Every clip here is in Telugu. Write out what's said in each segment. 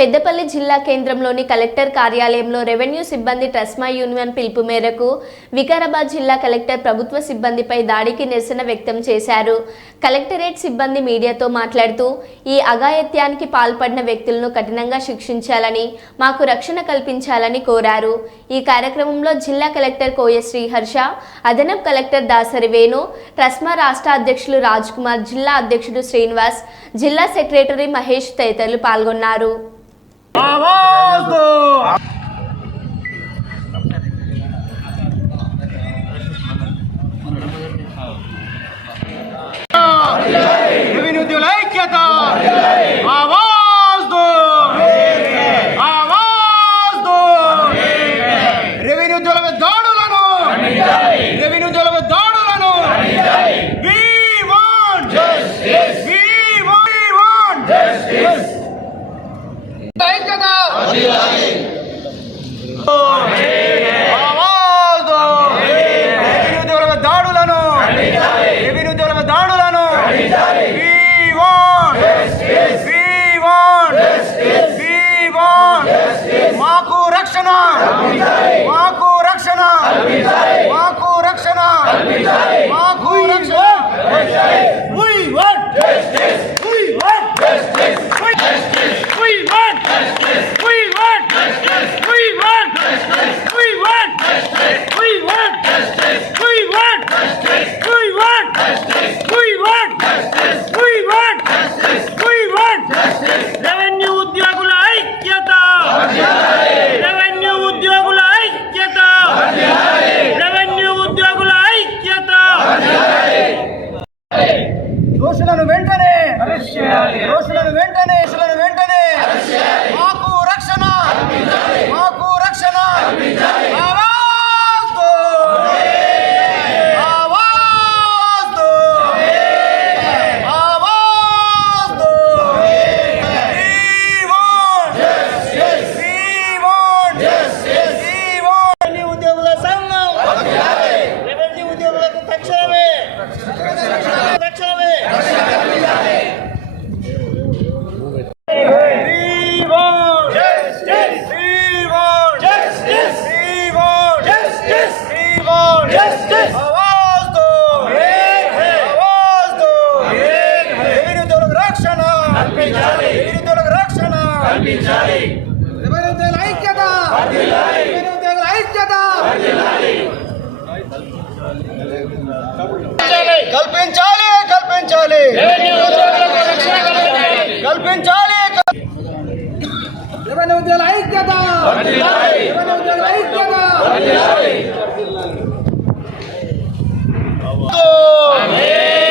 పెద్దపల్లి జిల్లా కేంద్రంలోని కలెక్టర్ కార్యాలయంలో రెవెన్యూ సిబ్బంది ట్రస్మా యూనియన్ పిలుపు మేరకు వికారాబాద్ జిల్లా కలెక్టర్ ప్రభుత్వ సిబ్బందిపై దాడికి నిరసన వ్యక్తం చేశారు. కలెక్టరేట్ సిబ్బంది మీడియాతో మాట్లాడుతూ ఈ అఘాయత్యానికి పాల్పడిన వ్యక్తులను కఠినంగా శిక్షించాలని మాకు రక్షణ కల్పించాలని కోరారు. ఈ కార్యక్రమంలో జిల్లా కలెక్టర్ కోయ శ్రీహర్ష అదనపు కలెక్టర్ దాసరి వేణు ట్రస్మా రాష్ట్ర అధ్యక్షులు రాజ్ కుమార్ జిల్లా అధ్యక్షుడు శ్రీనివాస్ జిల్లా సెక్రటరీ మహేష్ తదితరులు పాల్గొన్నారు. ¡Abasto! మాకు రక్షణ. కల్పించాలి నిరుద్యోగులకు రక్షణ కల్పించాలి నిరుద్యోగుల ఐక్యత నిరుద్యోగుల ఐక్యత కల్పించాలి కల్పించాలి కల్పించాలి ఇరవై ఉద్యోగుల ఐక్యత ఇరవై ఉద్యోగుల ఐక్యత ఆమేన్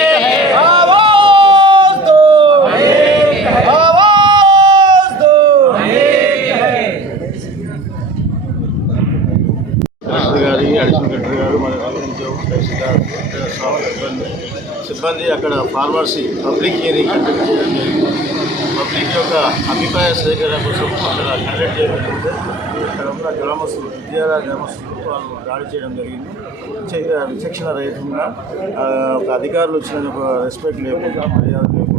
సిబ్బంది. అక్కడ ఫార్మర్సీ పబ్లిక్ హియరింగ్ కండక్ట్ చేయడం జరిగింది. పబ్లిక్ యొక్క అభిప్రాయ సేకరణ కోసం అక్కడ కండక్ట్ చేయడం జరిగింది. అక్కడ ఉన్న గ్రామస్తులు విద్యారా గ్రామస్తులు వాళ్ళు దాడి చేయడం జరిగింది. విచక్షణ రహితంగా ఒక అధికారులు వచ్చిన రెస్పెక్ట్ లేకుండా మర్యాద లేకుండా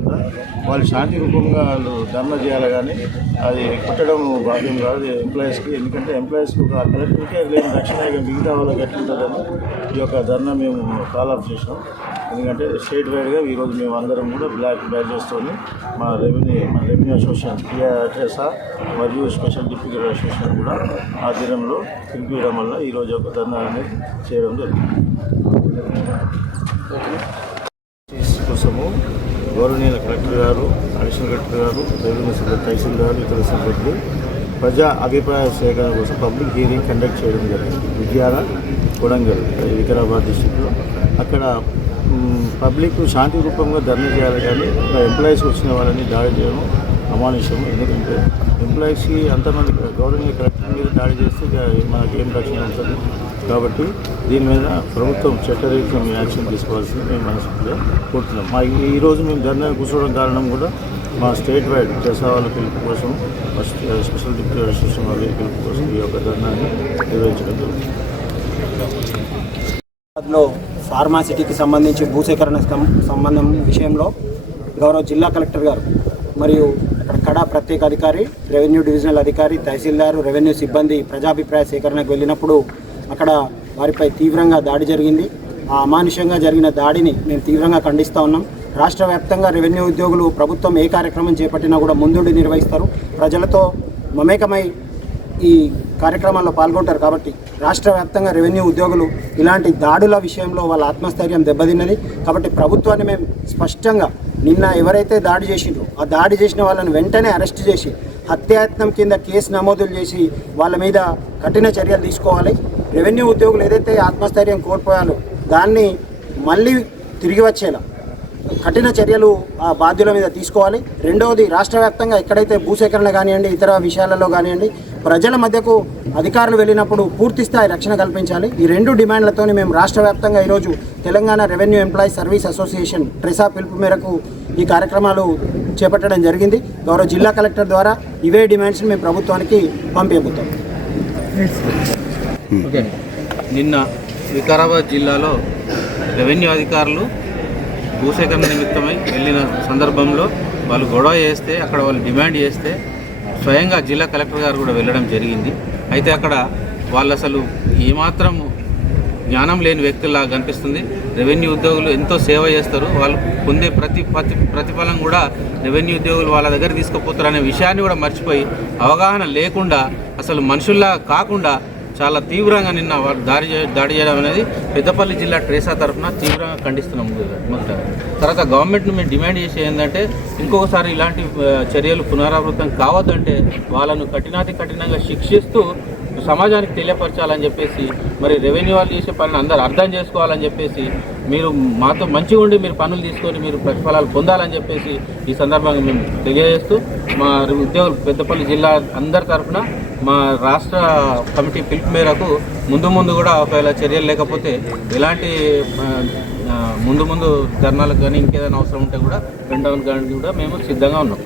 వాళ్ళు శాంతి రూపంగా వాళ్ళు ధర్నా చేయాలి కానీ అది కుట్టడం భాగ్యం కాదు. ఎంప్లాయీస్కి ఎందుకంటే ఎంప్లాయీస్కి ఒక కలెక్టర్కే లేని రక్షణ మిగతా వాళ్ళకి ఎట్లుంటుందని ఈ యొక్క ధర్నా మేము కాల్ ఆఫ్ చేసాం ఎందుకంటే స్టేట్ వైడ్గా ఈరోజు మేము అందరం కూడా బ్లాక్ బ్యాచెస్తో మా రెవెన్యూ మా రెవెన్యూ అసోసియేషన్ టీఆర్ఎస్ఆ మరియు స్పెషల్ డిప్యూటీ అసోసియేషన్ కూడా ఆధ్వర్యంలో పిలిపించడం వల్ల ఈరోజు ఒక ధర్నా అనేది చేయడం జరిగింది. కోసము గౌరవనీయుల కలెక్టర్ గారు అడిషనల్ కలెక్టర్ గారు రెవెన్యూ సిబ్బంది తహసీల్దారు ఇతర సిబ్బంది ప్రజా అభిప్రాయ సేకరణ కోసం పబ్లిక్ హీరింగ్ కండక్ట్ చేయడం జరిగింది. విద్యాల కొడంగల్ వికారాబాద్ డిస్టిక్లో. అక్కడ పబ్లిక్ శాంతి రూపంగా ధర్నా చేయాలి కానీ ఎంప్లాయీస్ వచ్చిన వాళ్ళని దాడి చేయడం అమానుషం ఎందుకంటే ఎంప్లాయీస్కి అంతమంది గవర్నమెంట్ కలెక్టర్ మీద దాడి చేస్తే మనకేం మనకి ఏం రక్షణ ఉంటుంది? కాబట్టి దీని మీద ప్రభుత్వం చట్టరీత్యం యాక్షన్ తీసుకోవాల్సింది మేము మనస్ఫూర్తిగా కోరుతున్నాం. మా ఈ- ఈరోజు మేము ధర్నా కూర్చోవడం కారణం కూడా మా స్టేట్ వైడ్ చేసా పిలుపు కోసం ఫస్ట్ స్పెషల్ డిప్యూటీ అసోసియేషన్ వాళ్ళ పిలుపు కోసం ఈ యొక్క ధర్నాన్ని నిర్వహించడం జరుగుతుంది ఫార్మాసిటీకి సంబంధించి భూసేకరణ సంబంధం విషయంలో గౌరవ జిల్లా కలెక్టర్ గారు మరియు అక్కడ కడా ప్రత్యేక అధికారి రెవెన్యూ డివిజనల్ అధికారి తహసీల్దార్ రెవెన్యూ సిబ్బంది ప్రజాభిప్రాయ సేకరణకు వెళ్ళినప్పుడు అక్కడ వారిపై తీవ్రంగా దాడి జరిగింది. ఆ అమానుషంగా జరిగిన దాడిని మేము తీవ్రంగా ఖండిస్తూ ఉన్నాం. రాష్ట్ర వ్యాప్తంగా రెవెన్యూ ఉద్యోగులు ప్రభుత్వం ఏ కార్యక్రమం చేపట్టినా కూడా ముందుండి నిర్వహిస్తారు. ప్రజలతో మమేకమై ఈ కార్యక్రమాల్లో పాల్గొంటారు కాబట్టి రాష్ట్ర వ్యాప్తంగా రెవెన్యూ ఉద్యోగులు ఇలాంటి దాడుల విషయంలో వాళ్ళ ఆత్మస్థైర్యం దెబ్బతిన్నది. కాబట్టి ప్రభుత్వాన్ని మేము స్పష్టంగా నిన్న ఎవరైతే దాడి చేసిండ్రో ఆ దాడి చేసిన వాళ్ళని వెంటనే అరెస్ట్ చేసి హత్యాయత్నం కింద కేసు నమోదులు చేసి వాళ్ళ మీద కఠిన చర్యలు తీసుకోవాలి. రెవెన్యూ ఉద్యోగులు ఏదైతే ఆత్మస్థైర్యం కోల్పోయాలో దాన్ని మళ్ళీ తిరిగి వచ్చేలా కఠిన చర్యలు ఆ బాధ్యుల మీద తీసుకోవాలి. రెండవది రాష్ట్ర వ్యాప్తంగా ఎక్కడైతే భూసేకరణ కానివ్వండి ఇతర విషయాలలో కానివ్వండి ప్రజల మధ్యకు అధికారులు వెళ్ళినప్పుడు పూర్తి స్థాయి రక్షణ కల్పించాలి. ఈ రెండు డిమాండ్లతోని మేము రాష్ట్ర వ్యాప్తంగా ఈరోజు Telangana revenue employees service association TRESA పిలుపు మేరకు ఈ కార్యక్రమాలు చేపట్టడం జరిగింది. గౌరవ జిల్లా కలెక్టర్ ద్వారా ఇవే డిమాండ్స్ని మేము ప్రభుత్వానికి పంపించబోతాం ఓకే నిన్న వికారాబాద్ జిల్లాలో రెవెన్యూ అధికారులు భూసేకరణ నిమిత్తమై వెళ్ళిన సందర్భంలో వాళ్ళు గొడవ చేస్తే అక్కడ వాళ్ళు డిమాండ్ చేస్తే స్వయంగా జిల్లా కలెక్టర్ గారు కూడా వెళ్ళడం జరిగింది. అయితే అక్కడ వాళ్ళు అసలు ఏమాత్రం జ్ఞానం లేని వ్యక్తుల్లా కనిపిస్తుంది. రెవెన్యూ ఉద్యోగులు ఎంతో సేవ చేస్తారు. వాళ్ళు పొందే ప్రతి ప్రతి ప్రతిఫలం కూడా రెవెన్యూ ఉద్యోగులు వాళ్ళ దగ్గర తీసుకుపోతారు అనే విషయాన్ని కూడా మర్చిపోయి అవగాహన లేకుండా అసలు మనుషుల్లా కాకుండా చాలా తీవ్రంగా నిన్న దాడి దాడి చేయడం అనేది పెద్దపల్లి జిల్లా ట్రేసా తరఫున తీవ్రంగా ఖండిస్తున్నాం. మొదట తర్వాత గవర్నమెంట్ను మేము డిమాండ్ చేసే ఏంటంటే ఇంకొకసారి ఇలాంటి చర్యలు పునరావృతం కావద్దంటే వాళ్ళను కఠినాతి కఠినంగా శిక్షిస్తూ సమాజానికి తెలియపరచాలని చెప్పేసి మరి రెవెన్యూ వాళ్ళు చేసే పనులు అందరూ అర్థం చేసుకోవాలని చెప్పేసి మీరు మాతో మంచిగా ఉండి మీరు పనులు తీసుకొని మీరు ప్రతిఫలాలు పొందాలని చెప్పేసి ఈ సందర్భంగా మేము తెలియజేస్తూ మా ఉద్యోగులు పెద్దపల్లి జిల్లా అందరి తరఫున మా రాష్ట్ర కమిటీ పిలుపు మేరకు ముందు ముందు కూడా ఒకవేళ చర్యలు లేకపోతే ఎలాంటి ముందు ముందు ధర్నాలకు కానీ ఇంకేదైనా అవసరం ఉంటే కూడా రెండవ కానీ కూడా మేము సిద్ధంగా ఉన్నాం.